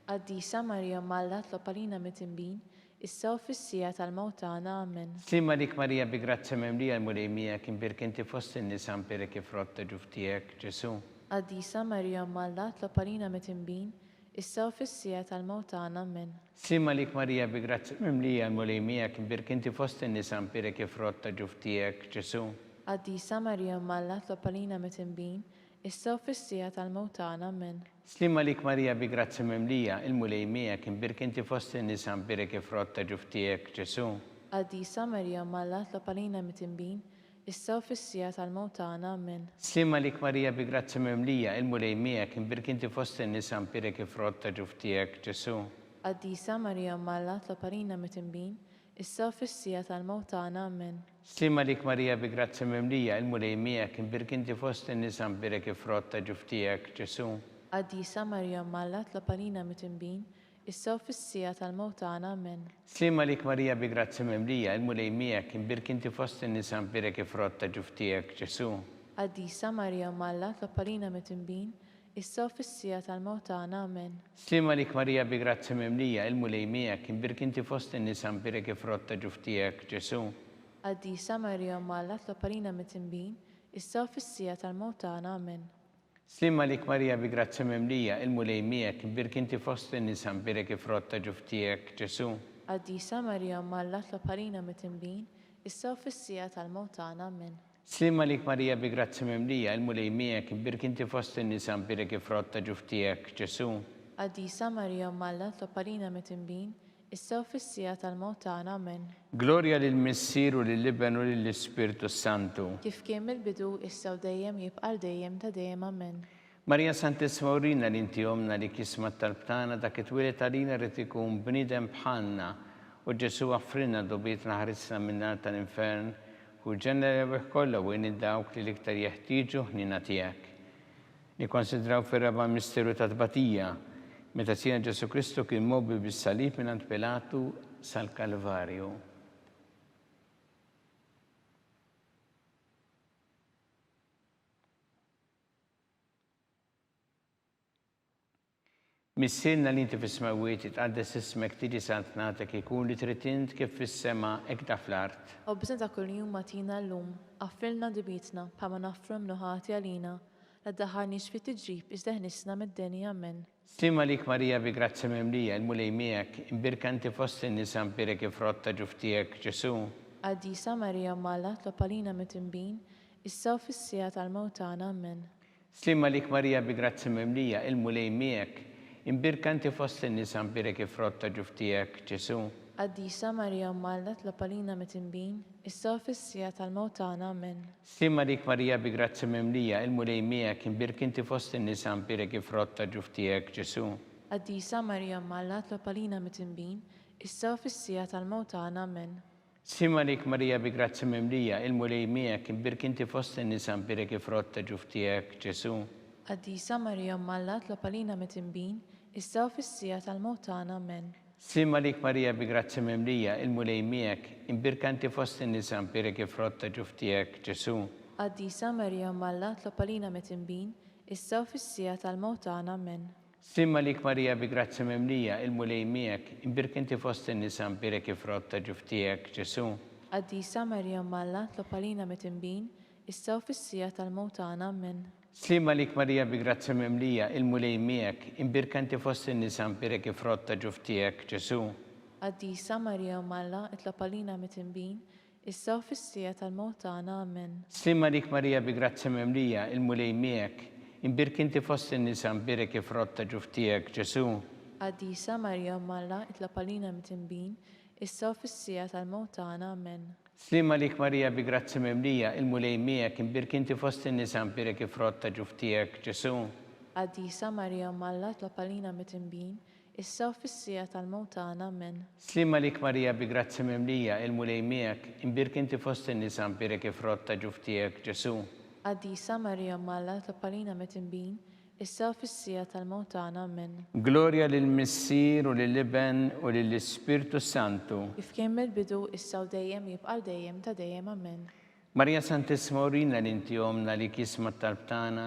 Għaddisa Marija Malla tlob għalina mit-imbin, issa u fis-sija tal-mawtana amen. Slima lik Marija bi grazzi memlija l-mulejmija kien birkanti fost in-nisa mpire kif rotta ġuftijek Ġesu. Għaddisa Marija Malla tlob għalina mit-imbin, issa u fis-sija tal-mawtana amen. Slima lik Marija bi grazzi memlija l-mulejmija kien birkanti fost in-nisa mpire kif rotta ġuftijek Ġesu. Għaddisa Marija Malla tlob għalina mit-imbin, issa u fis-sija tal-mawtana amen. Slima lik Marija bi grazzi memlija il-mulejmija kien birkanti fost in-nisa mpire kif rotta ġuftijek Ġesu. Għaddisa Marija Malla tlob għalina mit-imbin, issa u fis-sija tal-mawtana amen. Slima lik Marija bi grazzi memlija il-mulejmija kien birkanti fost in-nisa mpire kif rotta ġuftijek Ġesu. Għaddisa Marija Malla tlob għalina mit-imbin, issa u fis-sija tal-mawtana amen. Slima lik Marija bi grazzi memlija il-mulejmija kien birkanti fost in-nisa mpire kif rotta ġuftijek Ġesu. Għaddisa Marija Malla tlob għalina mit-imbin, issa u fis-sija tal-mawtana amen. Slima lik Marija bi grazzi memlija il-mulejmija kien birkanti fost in-nisa mpire kif rotta ġuftijek Ġesu. Għaddisa Marija Malla tlob għalina mit-imbin, issa u fis-sija tal-mawtana amen. Slima lik Marija bi grazzi memlija il-mulejmija kien birkanti fost in-nisa mpire kif rotta ġuftijek Ġesu. Għaddisa Marija Malla tlob għalina mit-imbin, issa u fis-sija tal-mawtana amen. Slima lik Marija bi grazzi memlija il-mulejmija kien birkanti fost in-nisa mpire kif rotta ġuftijek Ġesu. Għaddisa Marija Malla tlob għalina mit-imbin, issa u fis-sija tal-mawtana amen. Slima lik Marija bi grazzi memlija il-mulejmija kien birkanti fost in-nisa mpire kif rotta ġuftijek Ġesu. Għaddisa Marija Malla tlob għalina mit-imbin, issa u fis-sija tal-mawtana amen. Gloria lil Missier u lill-Iben u lill-Ispirtu Santu. Kif kien mill-bidu issa u dejjem jibqa' dejjem ta' dejjem amen. Marija Santissima urina li inti omna li kismat tal-btana dak it-twilet għalina rrid ikun bniedem bħalna u Ġesu għaffrinna dobietna ħarisna minnar tal-infern u ġenera kollha u id-dawk li l-iktar jeħtieġu ħnina tiegħek. Nikkonsidraw fir-raba' misteru ta' tbatija meta sina Ġesu Kristu kien mobbi bis-salib mingħand Pilatu sal-Kalvarju. Missirna li inti fis-smawiet tqaddes ismek tiġi santnatek ikun li trid int kif fis-sema hekk ta' fl-art. U bżonn ta' kuljum matina llum, għaffilna dubitna bħalma nafru mnuħati għalina, la ddaħħalniex fit tiġrib iżda ħnisna mid-denja amen. Slima lik Marija bi grazzi memlija il-mulejmijak imbirkanti fost in-nisa mpire kif rotta ġuftijek Ġesu. Għaddisa Marija Malla tlob għalina mit-imbin, issa u fis-sija tal-mawtana amen. Slima lik Marija bi grazzi memlija il-mulejmijak imbirkanti fost in-nisa mpire kif rotta ġuftijek Ġesu. Għaddisa Marija Malla tlob għalina mit-imbin, issa u fis-sija tal-mawtana amen. Slima lik Marija bi grazzi memlija il-mulejmijak imbirkanti fost in-nisa mpire kif rotta ġuftijek Ġesu. Għaddisa Marija Malla tlob għalina mit-imbin, issa u fis-sija tal-mawtana amen. Slima lik Marija bi grazzi memlija il-mulejmijak imbirkanti fost in-nisa mpire kif rotta ġuftijek Ġesu. Għaddisa Marija Malla tlob għalina mit-imbin, issa u fis-sija tal-mawtana amen. Slima lik Marija bi grazzi memlija il-mulejmijak imbirkanti fost in-nisa mpire kif rotta ġuftijek Ġesu. Għaddisa Marija Malla tlob għalina mit-imbin, issa u fis-sija tal-mawtana amen. Slima lik Marija bi grazzi memlija il-mulejmijak imbirkanti fost in-nisa mpire kif rotta ġuftijek Ġesu. Għaddisa Marija Malla tlob għalina mit-imbin, issa u fis-sija tal-mawtana amen. Slima lik Marija bi grazzi memlija il-mulejmijak imbirkanti fost in-nisa mpire kif rotta ġuftijek Ġesu. Għaddisa Marija Malla tlob għalina mit-imbin, issa u fis-sija tal-mawtana amen. Slima lik Marija bi grazzi memlija il-mulejmijak imbirkanti fost in-nisa mpire kif rotta ġuftijek Ġesu. Għaddisa Marija Malla tlob għalina mit-imbin, issa u fis-sija tal-mawtana amen. Slima lik Marija bi grazzi memlija il-mulejmijak imbirkanti fost in-nisa mpire kif rotta ġuftijek Ġesu. Għaddisa Marija Malla tlob għalina mit-imbin, issa u fis-sija tal-mawtana amen. Slima lik Marija bi grazzi memlija il-mulejmijak imbirkanti fost in-nisa mpire kif rotta ġuftijek Ġesu. Għaddisa Marija Malla tlob għalina mit-imbin, issa u fis-sija tal-mewt tagħna. Amen. Gloria lill-Missier u lill-Iben u lill-Ispirtu Santu. Kif kien mill-bidu, issa u dejjem jibqa' dejjem ta' dejjem. Amen. Marija Santissima urina li inti omna li kisma talb tagħna,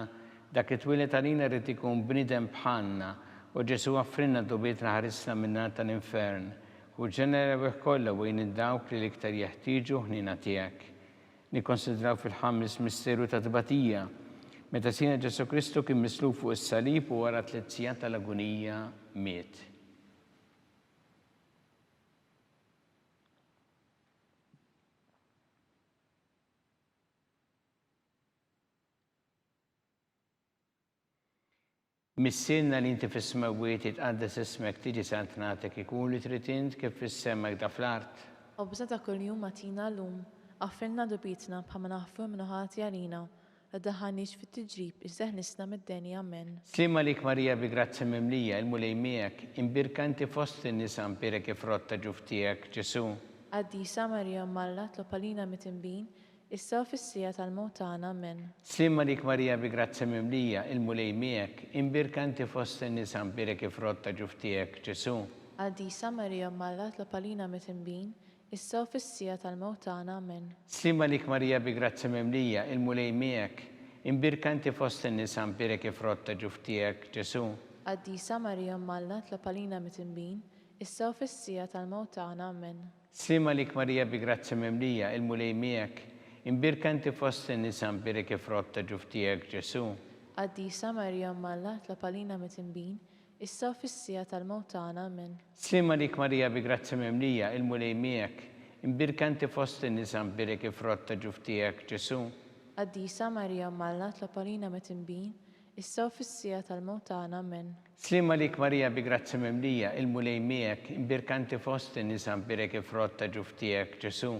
dak it-twilet għalina rrid ikun bniedem bħalna u Ġesu għaffrinna dubietna ħarisna minna tal-infern u ġenera kollha wejn id-dawk li l-iktar jeħtieġu ħnina tiegħek. Nikkonsidraw fil-ħames misteru ta' tbatija meta sina Ġesu Kristu kien mislub fuq is-salib u wara 3 sigħat tal-agonija miet. Missilna li inti fis-smawiet itqaddes ismek tiġi santnatek ikun li trid int kif fis-semmek da fl-art. Obża ta' kuljum matina llum, għaffilna dubietna bħalma naħfru minn ħati għalina, għaddaħanix fit-tiġrib, iżda ħnisna mid-denja. Amen. Slima lik Marija bi grazzi mimlija il-mulej miegħek, imbirkanti fost in-nisa mpira kif rotta ġuftijek Ġesu. Għaddisa Marija Malla tlopalina mitimbin, issa u fis-sija tal-mewt tagħna. Amen. Slima lik Marija bi grazzi mimlija il-mulej miegħek, imbirkanti fost in-nisa mpira kif rotta ġuftijek Ġesu. Għaddisa Marija Malla tlopalina mitimbin, issa u fis-sija tal-mewt tagħna. Amen. Slima lik Marija bi grazzi mimlija il-mulej miegħek, imbirkanti fost in-nisa mpira kif rotta ġuftijek Ġesu. Għaddisa Marija Malla tlopalina mitimbin, issa u fis-sija tal-mewt tagħna. Amen. Slima lik Marija bi grazzi mimlija il-mulej miegħek, imbirkanti fost in-nisa mpira kif rotta ġuftijek Ġesu. Għaddisa Marija Malla tlopalina mitimbin, issa u fis-sija tal-mewt tagħna. Amen. Slima lik Marija bi grazzi mimlija il-mulej miegħek, imbirkanti fost in-nisa mpira kif rotta ġuftijek Ġesu. Għaddisa Marija Malla tlopalina mitimbin, issa u fis-sija tal-mewt tagħna. Amen. Slima lik Marija bi grazzi mimlija il-mulej miegħek, imbirkanti fost in-nisa mpira kif rotta ġuftijek Ġesu.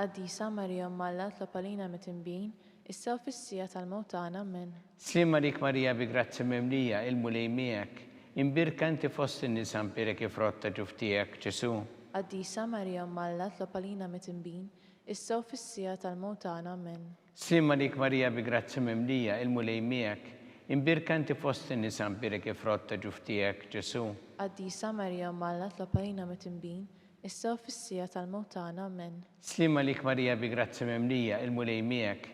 Għaddisa Marija Malla tlopalina mitimbin, issa u fis-sija tal-mewt tagħna. Amen. Slima lik Marija bi grazzi mimlija il-mulej miegħek, imbirkanti fost in-nisa mpira kif rotta ġuftijek Ġesu. Għaddisa Marija Malla tlopalina mitimbin, issa u fis-sija tal-mewt tagħna. Amen. Slima lik Marija bi grazzi mimlija il-mulej miegħek, imbirkanti fost in-nisa mpira kif rotta ġuftijek Ġesu. Għaddisa Marija Malla tlopalina mitimbin, issa u fis-sija tal-mewt tagħna. Amen. Slima lik Marija bi grazzi mimlija il-mulej miegħek,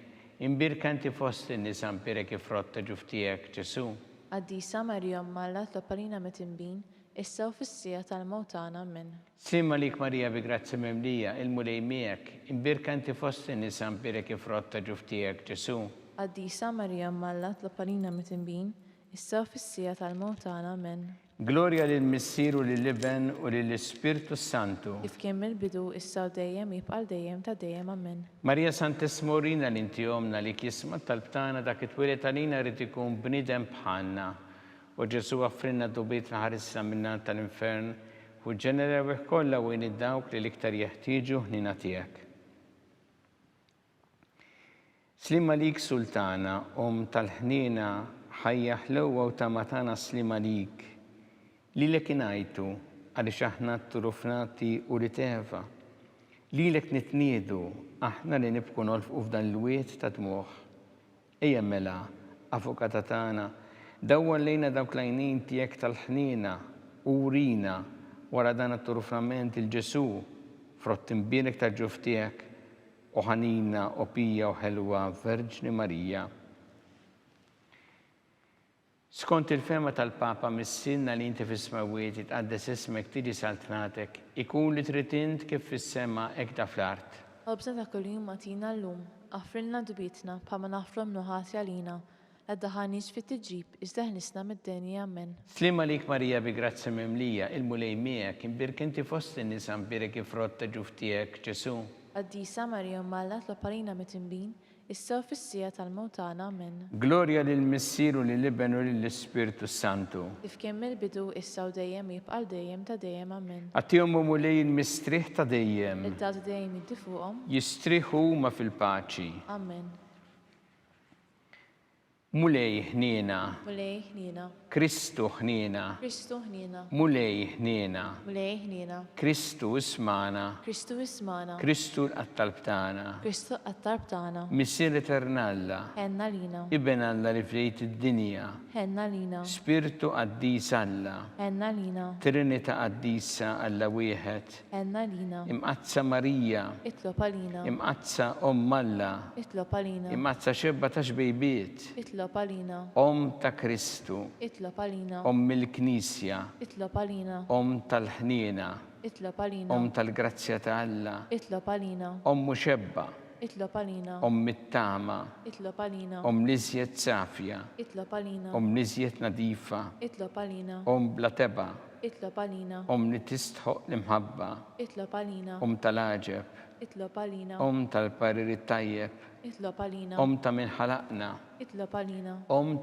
imbirkanti fost in-nisa mpira kif rotta ġuftijek Ġesu. Għaddisa Marija Malla tlopalina mitimbin, issa u fis-sija tal-mewt tagħna. Amen. Slima lik Marija bi grazzi mimlija il-mulej miegħek, imbirkanti fost in-nisa mpira kif rotta ġuftijek Ġesu. Għaddisa Marija Malla tlopalina mitimbin, issa u fis-sija tal-mewt tagħna. Amen. Gloria lill-Missier u lill-Iben u lill-Ispirtu Santu. Kif kien mill-bidu, issa u dejjem jibqa' dejjem ta' dejjem. Amen. Marija Santissima urina li inti omna li kisma talb tagħna dak it-twilet għalina rrid ikun bniedem bħalna u Ġesu għaffrinna dubietna ħarisna minna tal-infern u ġenera kollha wejn id-dawk li l-iktar jeħtieġu ħnina tiegħek. Slima lik Sultana, tal-ħnina ħajja ħlewwa u ta' matana slima lik. Lilek ingħajtu għaliex aħna t-turufnati u riteva. Lilek nitniedu aħna li nibku nolfqu f'dan l-wiet ta' dmuħ. Ejja mela, Avukata tagħna, dawwar lejna dawk l-għajnejn tiegħek tal-ħnina u urina wara dan it-turufnament il-Ġesu frott imbierek tal-ġuf tiegħek u ħanina u pija u ħelwa Verġni Marija. Skont il-fema tal-Papa missilna li inti fis-smawiet itqaddes ismek tiġi santnatek, ikun li trid int kif fis-sema hekk da fl-art. Obża ta' kuljum matina llum, għaffrilna dubietna bħalma naħfru minn ħati għalina, għaddaħanix fit-tiġrib, iżda ħnisna mid-denja. Amen. Slima lik Marija bi grazzi mimlija il-mulej miegħek, imbirkanti fost in-nisa mpira kif rotta ġuftijek Ġesu. Għaddisa Marija Malla tlopalina mitimbin, issa u fis-sija tal-mewt tagħna. Amen. Gloria lill-Missier u lill-Iben u lill-Ispirtu Santu. Kif kien mill-bidu, issa u dejjem jibqa' dejjem ta' dejjem. Amen. Għattihom mulej il-mistrieħ ta' dejjem. Id-datu dejjem jiddi fuqhom. Jistrieħu huma fil-paċi. Amen. mulej ħniena, mulej ħnina, Kristu ħniena, Kristu ħnina, mulej ħniena, mulej ħnina, Kristu ismana, Kristu ismana, Kristu l-qattalb tagħna, Kristu qattarb tagħna, Missier Eternalla, ħenna lina, Iben Alla li fdejt id-dinja, ħenna lina, Spiritu qaddis Alla, ħenna lina, Trinita qaddisa Alla wieħed, ħenna lina, imqazza Marija, itlob għalina, imqazza Alla, itlob għalina, imqazza xebba ta' xbejbiet, itlob għalina, ta' Kristu, itlob għalina, il-Knisja, itlob għalina, tal-ħniena, itlob għalina, tal-grazzja ta' Alla, itlob għalina, muxebba, itlob għalina, mit-tama, itlob għalina, liżjed safja, itlob għalina, liżjed nadifa, itlob għalina, bla teba, itlob għalina, li tistħoq l-imħabba, itlob għalina, tal-aġeb, itlob għalina, tal-pariri tajjeb, itlob għalina, ta' min ħalaqna, itlob għalina,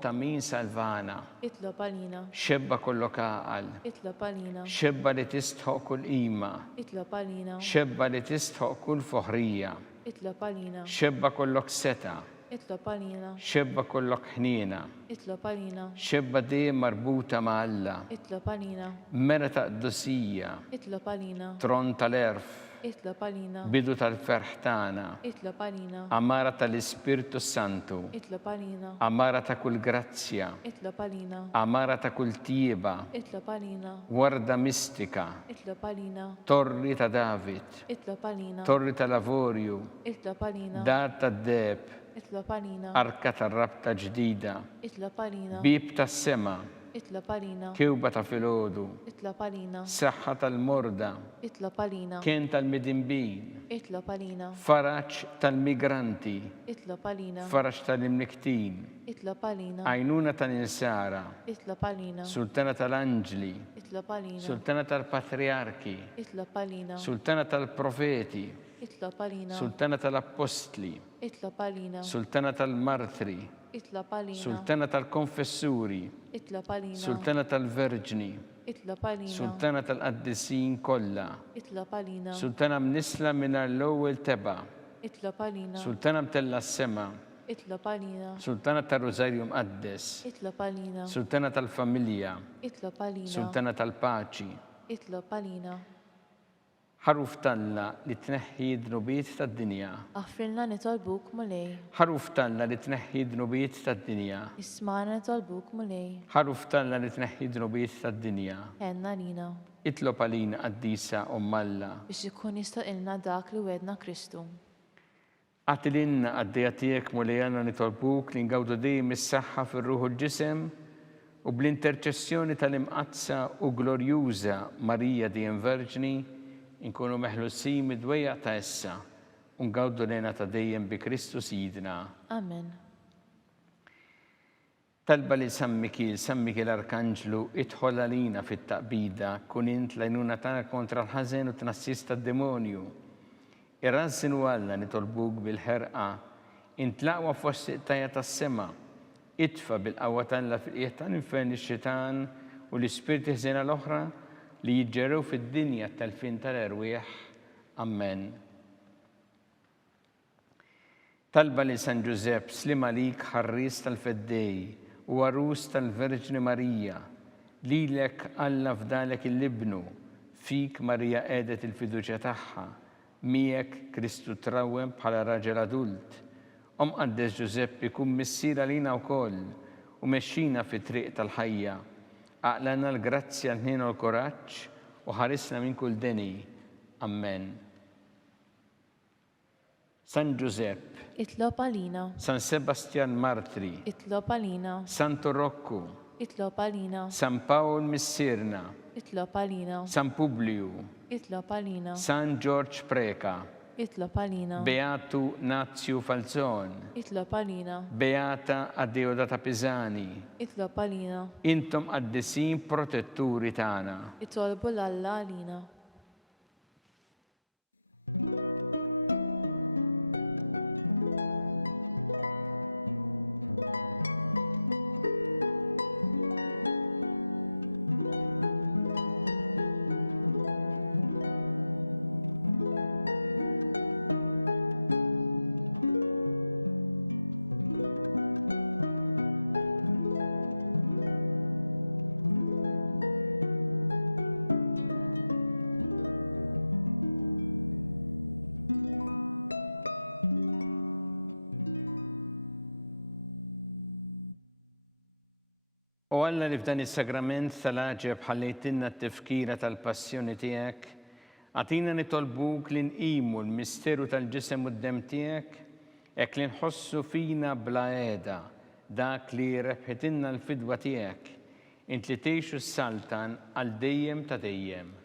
ta' min salvana, itlob għalina, xebba kollok għaqal, itlob għalina, xebba li tistħoq kull qima, itlob għalina, xebba li tistħoq kull foħrija, itlob għalina, xebba kollok seta, itlob għalina, xebba kollok ħniena, itlob għalina, xebba dejjem marbuta ma' Alla, itlob għalina, mera ta' qdusija, itlob għalina, tron tal-erf, itlob għalina, bidu tal-ferħ tagħna, itlob għalina, amara tal-Ispirtu Santu, itlob għalina, amara ta' kull grazzja, itlob għalina, amara ta' kull tieba, itlob għalina, warda mistika, itlob għalina, torri ta' David, itlob għalina, torri ta' Lavorju, itlob għalina, dar ta' Deb, itlob għalina, arka ta' rabta ġdida, itlob għalina, bib ta' sema, itlob għalina, kewba ta' filodu, itlob għalina, saħħa tal-morda, itlob għalina, kien tal-midinbin, itlob għalina, faraċ tal-migranti, itlob għalina, faraċ tal-imniktin, itlob għalina, għajnuna tal-insara, itlob għalina, sultana tal-anġli, itlob għalina, sultana tal-patriarki, itlob għalina, sultana tal-profeti, itlob għalina, sultana tal-apostli, itlob għalina, sultana tal-martri, itlob għalina, sultana tal-konfessuri, itlob għalina, sultana tal-verġni, itlob għalina, sultana tal-qaddisin kollha, itlob għalina, sultana mnisla minn l-ewwel teba, itlob għalina, sultana mtella s-sema, itlob għalina, sultana tal-Rożarju Mqaddes, itlob għalina, sultana tal-familja, itlob għalina, sultana tal-paċi, itlob għalina, ħaruf talla li tneħħi d-nubiet tad-dinja, għafrilna nitolbuk mulej, ħaruf talla li tneħħi d-nubiet tad-dinja, ismana nitolbuk mulej, ħaruf talla li tneħħi d-nubiet tad-dinja, ħenna lina, itlob għalina qaddisa Alla, biex ikun jistaqilna dak li wedna Kristu. għatilinna għaddejja tiegħek mulejana nitolbuk li ngawdu dejjem is-saħħa fir-ruħ u l-ġisem u bl-interċessjoni tal-imqazza u glorjuża Marija dejjem Verġni inkunu meħlusin mid-dwejjaq ta' issa u ngawdu lejna ta' dejjem bi Kristu Sidna. Amen. Talba li San Mikil Arkanġlu idħol għalina fit-taqbida kun int lajnuna tagħna kontra l-ħażen u tnassis tad-demonju. Irrażżinu Alla nitolbuk bil-ħerqa, intlaqwa fost tajja tas-sema, itfa bil-qawwa tagħna fil-qiegħ tal-infern ix-xitan u l-ispirti ħżiena l-oħra li jiġġerew fid-dinja tal-fin tal-erwieħ. Amen. Talba li San Giuseppe slim għalik ħarris tal-feddej u għarus tal-Verġni Marija, lilek Alla fdalek il-libnu, fik Marija qedet il-fiduċja tagħha, miegħek Kristu trawwem bħala raġel adult. Qaddes Giuseppe kun missier għalina wkoll u mexxina fit-triq tal-ħajja. Aqlana l-grazzja l-ħin u l-kuraġġ u ħarisna minn kull deni. Amen. San Giuseppe, Itlob għalina, San Sebastian Martri, itlob għalina, Santo Rocco, itlob għalina, San Paul Missirna, itlob għalina, San Publiu, itlob għalina, San George Preka, itlob għalina, Beatu Nazio Falzon, itlob għalina, Beata Addeodata Pisani, itlob għalina, intom qaddisin protetturi tagħna. itolbu l-Alla għalina. U Alla li f'dan is-sagrament tal-aġeb ħallejtilna t-tifkira tal-passjoni tiegħek, għatina nitolbuk li nqimu l-misteru tal-ġisem u d-dem tiegħek, hekk li nħossu fina bla għeda dak li rebħitilna l-fidwa tiegħek, int li tgħixu s-saltan għal dejjem ta' dejjem.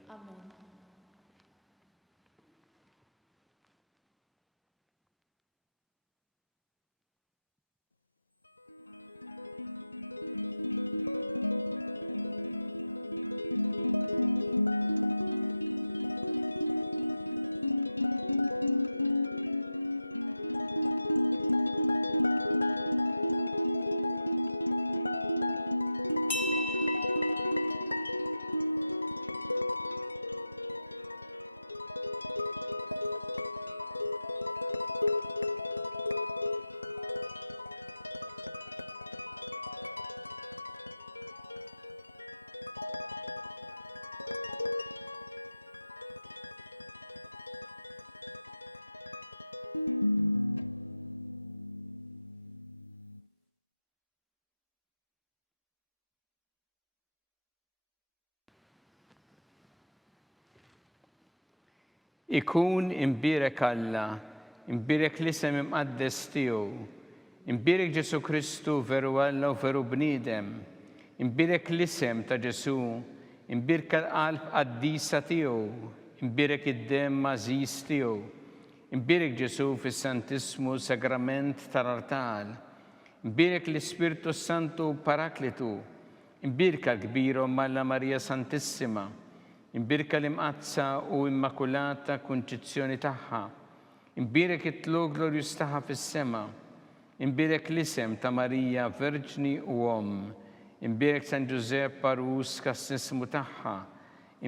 Ikun imbirek Alla, imbirek l-isem imqaddes tiegħu, imbirek Ġesu Kristu veru Alla u veru bniedem, imbirek l-isem ta' Ġesu, imbirek l-qalb qaddisa tiegħu, imbirek id-dem mażis tiegħu, imbirek Ġesu fis-Santismu Sagrament tal-Artal, imbirek l-Ispirtu Santu Paraklitu, imbirek l-kbira Alla Marija Santissima, imbirka l-imqazza u immakulata kunċizzjoni tagħha, imbirek it-tlu glorjus tagħha fis-sema, imbirek l-isem ta' Marija Verġni u imbirek San Giuseppe Parus kas-sismu tagħha,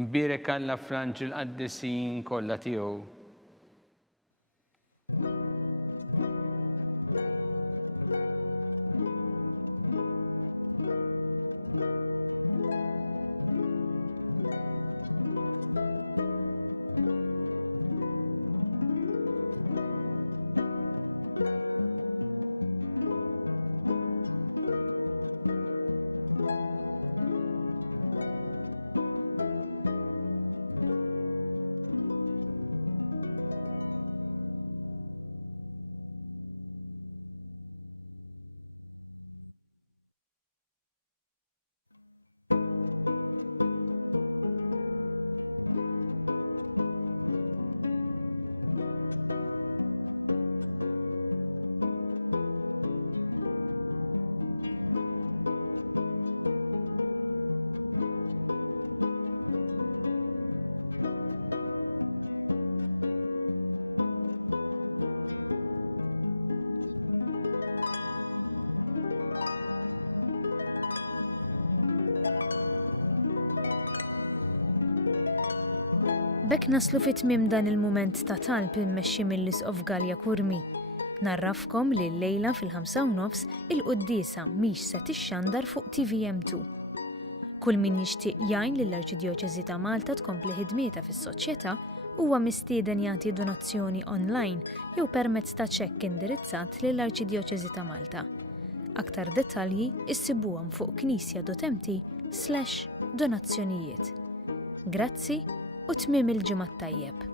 imbirek Alla fl-anġel qaddisin kollha tiegħu. Naslu fit-tmiem dan il-mument ta' talb immexxi mill-Isqof Galja Kurmi. Narrafkom li l-lejla fil-5:30 il-Quddiesa mhix se tixxandar fuq TVM2. Kull min jixtieq jgħin lill-Arċidjoċeżi ta' Malta tkompli ħidmietha fis-soċjetà huwa mistieden jagħti donazzjoni online jew permezz ta' ċekk indirizzat lill-Arċidjoċeżi ta' Malta. Aktar dettalji issibuhom fuq knisja.mt/donazzjonijiet. Grazzi u tmiem il-ġimgħa tajjeb.